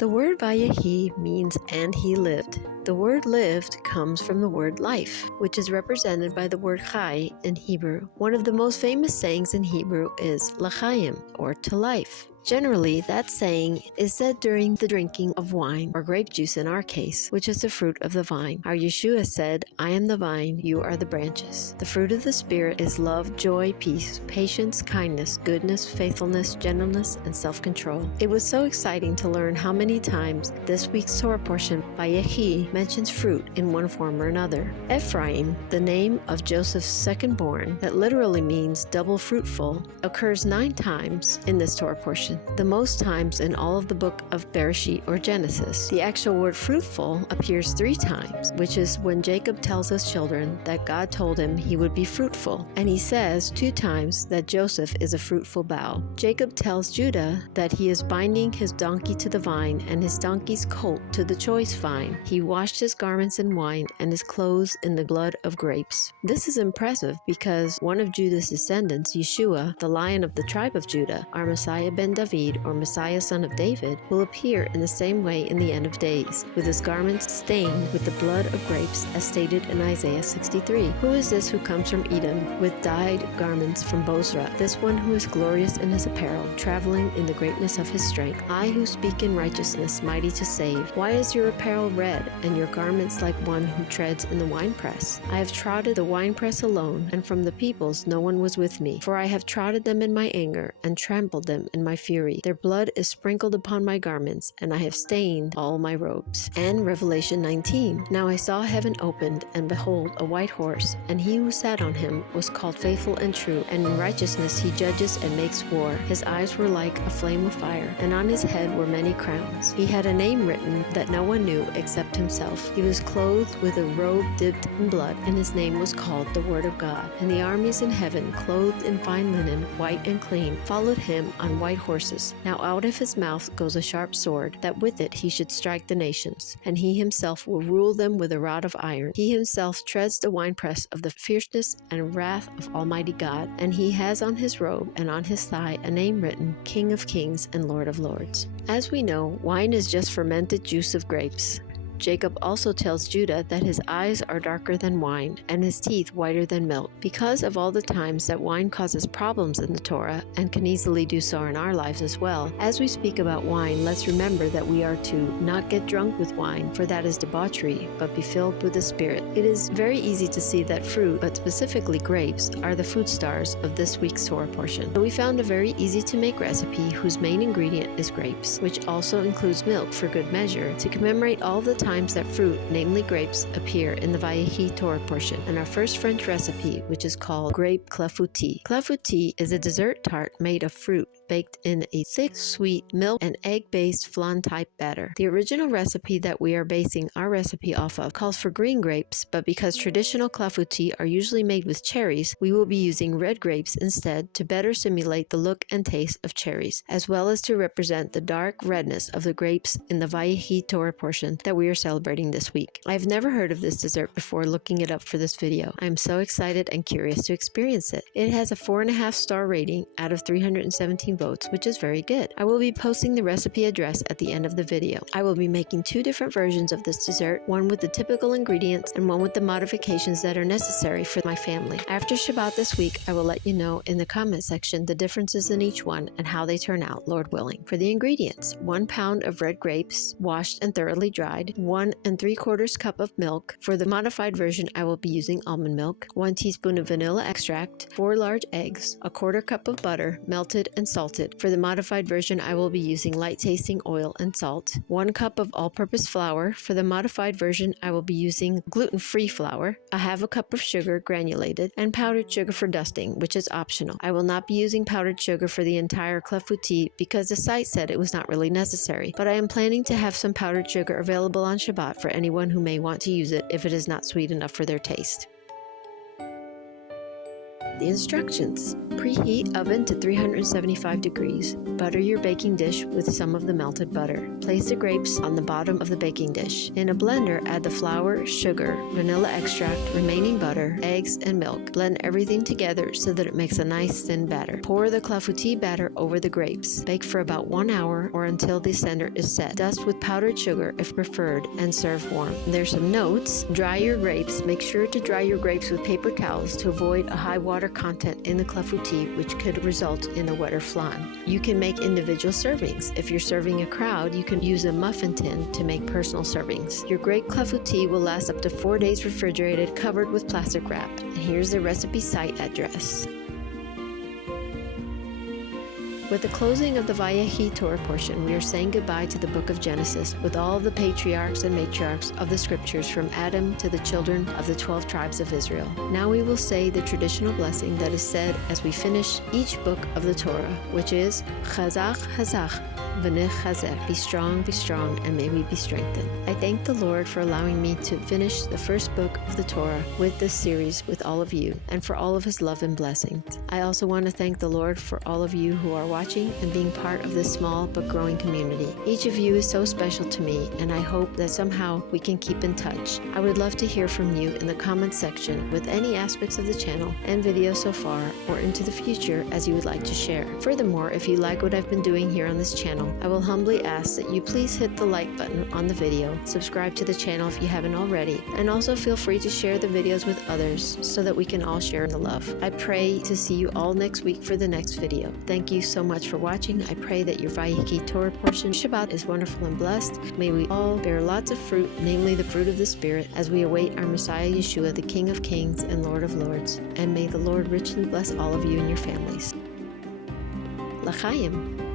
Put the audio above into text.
The word Vayekhi means "and he lived." The word lived comes from the word life, which is represented by the word chai in Hebrew. One of the most famous sayings in Hebrew is l'chaim, or to life. Generally, that saying is said during the drinking of wine, or grape juice in our case, which is the fruit of the vine. Our Yeshua said, "I am the vine, you are the branches." The fruit of the Spirit is love, joy, peace, patience, kindness, goodness, faithfulness, gentleness, and self-control. It was so exciting to learn how many times this week's Torah portion, Vayekhi, mentions fruit in one form or another. Ephraim, the name of Joseph's second-born, that literally means double fruitful, occurs 9 times in this Torah portion, the most times in all of the book of Bereshiyt or Genesis. The actual word fruitful appears 3 times, which is when Jacob tells his children that God told him he would be fruitful, and he says 2 times that Joseph is a fruitful bough. Jacob tells Judah that he is binding his donkey to the vine and his donkey's colt to the choice vine. He washed his garments in wine and his clothes in the blood of grapes. This is impressive because one of Judah's descendants, Yeshua, the Lion of the tribe of Judah, our Messiah ben David, or Messiah son of David, will appear in the same way in the end of days, with his garments stained with the blood of grapes, as stated in Isaiah 63. Who is this who comes from Edom with dyed garments from Bozrah? This one who is glorious in his apparel, traveling in the greatness of his strength. I who speak in righteousness, mighty to save. Why is your apparel red, and your garments like one who treads in the winepress? I have trodden the winepress alone, and from the peoples no one was with me. For I have trodden them in my anger, and trampled them in my fury. Their blood is sprinkled upon my garments, and I have stained all my robes. And Revelation 19. Now I saw heaven opened, and behold, a white horse, and he who sat on him was called Faithful and True, and in righteousness he judges and makes war. His eyes were like a flame of fire, and on his head were many crowns. He had a name written that no one knew except himself. He was clothed with a robe dipped in blood, and his name was called the Word of God. And the armies in heaven, clothed in fine linen, white and clean, followed him on white horses. Now out of his mouth goes a sharp sword, that with it he should strike the nations, and he himself will rule them with a rod of iron. He himself treads the winepress of the fierceness and wrath of Almighty God, and he has on his robe and on his thigh a name written, King of Kings and Lord of Lords. As we know, wine is just fermented juice of grapes. Jacob also tells Judah that his eyes are darker than wine, and his teeth whiter than milk. Because of all the times that wine causes problems in the Torah, and can easily do so in our lives as well, as we speak about wine, let's remember that we are to not get drunk with wine, for that is debauchery, but be filled with the Spirit. It is very easy to see that fruit, but specifically grapes, are the food stars of this week's Torah portion. So we found a very easy to make recipe whose main ingredient is grapes, which also includes milk for good measure, to commemorate all the times that fruit, namely grapes, appear in the Vayekhi Torah portion, and our first French recipe, which is called Grape Clafoutis. Clafoutis is a dessert tart made of fruit baked in a thick, sweet, milk and egg-based flan-type batter. The original recipe that we are basing our recipe off of calls for green grapes, but because traditional clafoutis are usually made with cherries, we will be using red grapes instead to better simulate the look and taste of cherries, as well as to represent the dark redness of the grapes in the Vayekhi Torah portion that we are celebrating this week. I've never heard of this dessert before looking it up for this video. I'm so excited and curious to experience it. It has a 4.5 star rating out of 317 votes, which is very good. I will be posting the recipe address at the end of the video. I will be making 2 different versions of this dessert, one with the typical ingredients and one with the modifications that are necessary for my family. After Shabbat this week, I will let you know in the comment section the differences in each one and how they turn out, Lord willing. For the ingredients, 1 pound of red grapes, washed and thoroughly dried, 1 3/4 cup of milk. For the modified version, I will be using almond milk, 1 teaspoon of vanilla extract, 4 large eggs, 1/4 cup of butter, melted and salted. For the modified version, I will be using light tasting oil and salt, 1 cup of all-purpose flour. For the modified version, I will be using gluten-free flour, 1/2 cup of sugar granulated, and powdered sugar for dusting, which is optional. I will not be using powdered sugar for the entire clafoutis because the site said it was not really necessary, but I am planning to have some powdered sugar available on Shabbat for anyone who may want to use it if it is not sweet enough for their taste. The instructions. Preheat oven to 375 degrees. Butter your baking dish with some of the melted butter. Place the grapes on the bottom of the baking dish. In a blender, add the flour, sugar, vanilla extract, remaining butter, eggs, and milk. Blend everything together so that it makes a nice thin batter. Pour the clafoutis batter over the grapes. Bake for about 1 hour or until the center is set. Dust with powdered sugar if preferred and serve warm. There's some notes. Dry your grapes. Make sure to dry your grapes with paper towels to avoid a high water content in the clafoutis, which could result in a wetter flan. You can make individual servings. If you're serving a crowd, you can use a muffin tin to make personal servings. Your grape clafoutis will last up to 4 days refrigerated, covered with plastic wrap. And here's the recipe site address. With the closing of the Vayekhi Torah portion, we are saying goodbye to the book of Genesis with all the patriarchs and matriarchs of the scriptures from Adam to the children of the 12 tribes of Israel. Now we will say the traditional blessing that is said as we finish each book of the Torah, which is Chazak, Chazak, V'nech Chazek. Be strong, and may we be strengthened. I thank the Lord for allowing me to finish the first book of the Torah with this series with all of you, and for all of his love and blessings. I also want to thank the Lord for all of you who are watching and being part of this small but growing community. Each of you is so special to me, and I hope that somehow we can keep in touch. I would love to hear from you in the comments section with any aspects of the channel and videos so far or into the future as you would like to share. Furthermore, if you like what I've been doing here on this channel, I will humbly ask that you please hit the like button on the video, subscribe to the channel if you haven't already, and also feel free to share the videos with others so that we can all share the love. I pray to see you all next week for the next video. Thank you so much for watching. I pray that your Vayekhi Torah portion Shabbat is wonderful and blessed. May we all bear lots of fruit, namely the fruit of the Spirit, as we await our Messiah Yeshua, the King of Kings and Lord of Lords. And may the Lord richly bless all of you and your families. L'chaim.